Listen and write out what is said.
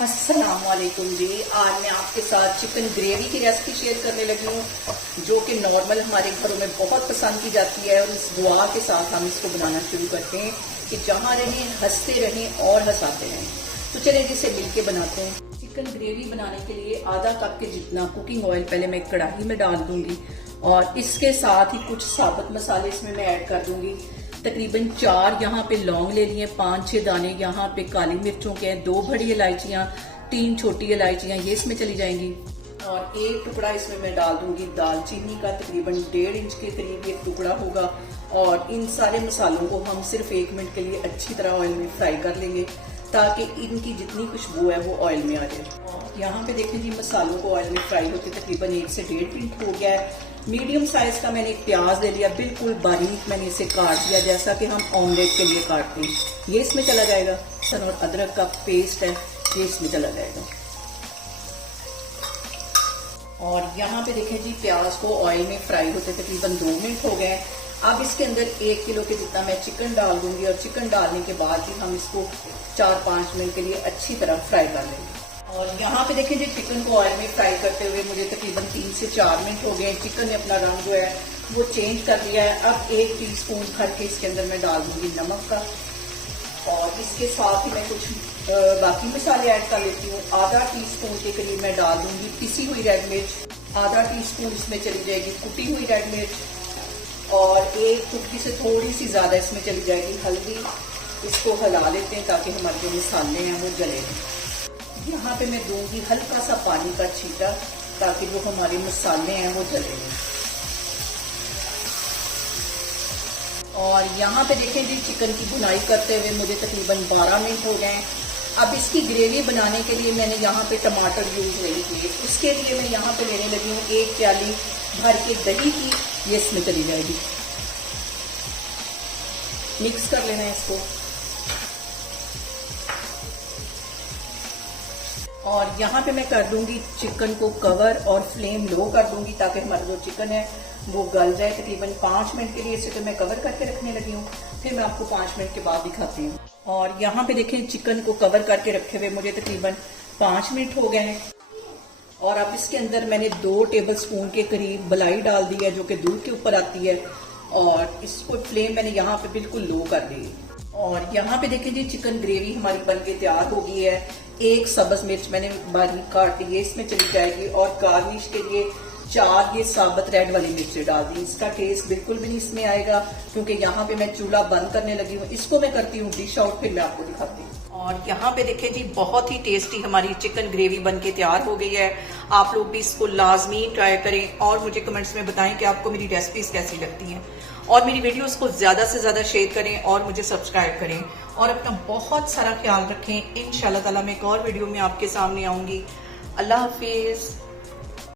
अस्सलाम वालेकुम जी। आज मैं आपके साथ चिकन ग्रेवी की रेसिपी शेयर करने लगी हूँ, जो कि नॉर्मल हमारे घरों में बहुत पसंद की जाती है। और इस दुआ के साथ हम इसको बनाना शुरू करते हैं कि जहाँ रहें हंसते रहें और हंसाते रहें। तो चलिए जिसे मिलके बनाते हैं। चिकन ग्रेवी बनाने के लिए आधा कप के जितना कुकिंग ऑयल पहले मैं कढ़ाई में डाल दूंगी और इसके साथ ही कुछ साबुत मसाले इसमें मैं ऐड कर दूंगी। तकरीबन 4 यहाँ पे लौंग ले लिए, 5-6 दाने यहाँ पे काली मिर्चों के हैं, 2 बड़ी इलायचियाँ, 3 छोटी इलायचियाँ ये इसमें चली जाएंगी। और 1 टुकड़ा इसमें मैं डाल दूंगी दालचीनी का, तकरीबन 1.5 इंच के करीब एक टुकड़ा होगा। और इन सारे मसालों को हम सिर्फ 1 मिनट के लिए अच्छी तरह ऑयल में फ्राई कर लेंगे ताकि इनकी जितनी खुशबू है वो ऑयल में आ जाए। यहाँ पे देखें जी, मसालों को ऑयल में फ्राई होते तकरीबन 1 से 1.5 मिनट हो गया है। मीडियम साइज का मैंने एक प्याज ले लिया, बिल्कुल बारीक मैंने इसे काट दिया जैसा कि हम ऑमलेट के लिए काटते हैं। ये इसमें चला जाएगा। लहसुन और अदरक का पेस्ट है, ये इसमें चला जाएगा। और यहाँ पे देखें जी, प्याज को ऑयल में फ्राई होते तकरीबन 2 मिनट हो गए। अब इसके अंदर 1 किलो के जितना मैं चिकन डाल दूंगी और चिकन डालने के बाद ही हम इसको 4-5 मिनट के लिए अच्छी तरह फ्राई कर लेंगे। और यहाँ पे देखें जी, चिकन को ऑयल में फ्राई करते हुए मुझे तकरीबन 3 से 4 मिनट हो गए। चिकन ने अपना रंग जो है वो चेंज कर दिया है। अब 1 टीस्पून भर के इसके अंदर मैं डाल दूंगी नमक का और इसके साथ ही मैं कुछ बाकी मसाले ऐड कर लेती हूँ। आधा टीस्पून के करीब मैं डाल दूंगी पिसी हुई रेड मिर्च, आधा टीस्पून इसमें चली जाएगी कुटी हुई रेड मिर्च और 1 चुटकी से थोड़ी सी ज्यादा इसमें चली जाएगी हल्दी। इसको हिला लेते हैं ताकि हमारे जो मसाले हैं वो जले। यहाँ पे मैं दूंगी हल्का सा पानी का छींटा ताकि जो हमारे मसाले हैं वो जले। और यहाँ पे देखें जी, चिकन की भुनाई करते हुए मुझे तकरीबन 12 मिनट हो गए। अब इसकी ग्रेवी बनाने के लिए मैंने यहाँ पे टमाटर यूज नहीं किए। उसके लिए मैं यहाँ पे लेने लगी हूँ 1 प्याली भर के दही की, ये इसमें चली जाएगी। मिक्स कर लेना है इसको। और यहाँ पे मैं कर दूंगी चिकन को कवर और फ्लेम लो कर दूंगी ताकि हमारा जो चिकन है वो गल जाए। तकरीबन 5 मिनट के लिए इसे तो मैं कवर करके रखने लगी हूँ, फिर मैं आपको 5 मिनट के बाद दिखाती हूँ। और यहाँ पे देखें, चिकन को कवर करके रखे हुए मुझे तकरीबन 5 मिनट हो गए हैं। और अब इसके अंदर मैंने 2 टेबल स्पून के करीब मलाई डाल दी है, जो कि दूध के ऊपर आती है। और इसको फ्लेम मैंने यहाँ पे बिल्कुल लो कर दी। और यहाँ पे देखें जी, चिकन ग्रेवी हमारी बनके तैयार हो गई है। 1 सब्ज मिर्च मैंने बारीक काट ली है, इसमें चली जाएगी। और गार्निश के लिए 4 ये साबुत रेड वाली मिर्चें डाल दी। इसका टेस्ट बिल्कुल भी नहीं इसमें आएगा क्योंकि यहाँ पे मैं चूल्हा बंद करने लगी हूँ। इसको मैं करती हूँ डिश आउट, फिर मैं आपको दिखाती हूँ। और यहाँ पे देखें जी, बहुत ही टेस्टी हमारी चिकन ग्रेवी बनके तैयार हो गई है। आप लोग भी इसको लाजमी ट्राई करें और मुझे कमेंट्स में बताएं कि आपको मेरी रेसिपीज कैसी लगती हैं। और मेरी वीडियोस को ज्यादा से ज्यादा शेयर करें और मुझे सब्सक्राइब करें और अपना बहुत सारा ख्याल रखें। इंशाल्लाह ताला मैं एक और वीडियो में आपके सामने आऊंगी। अल्लाह हाफिज।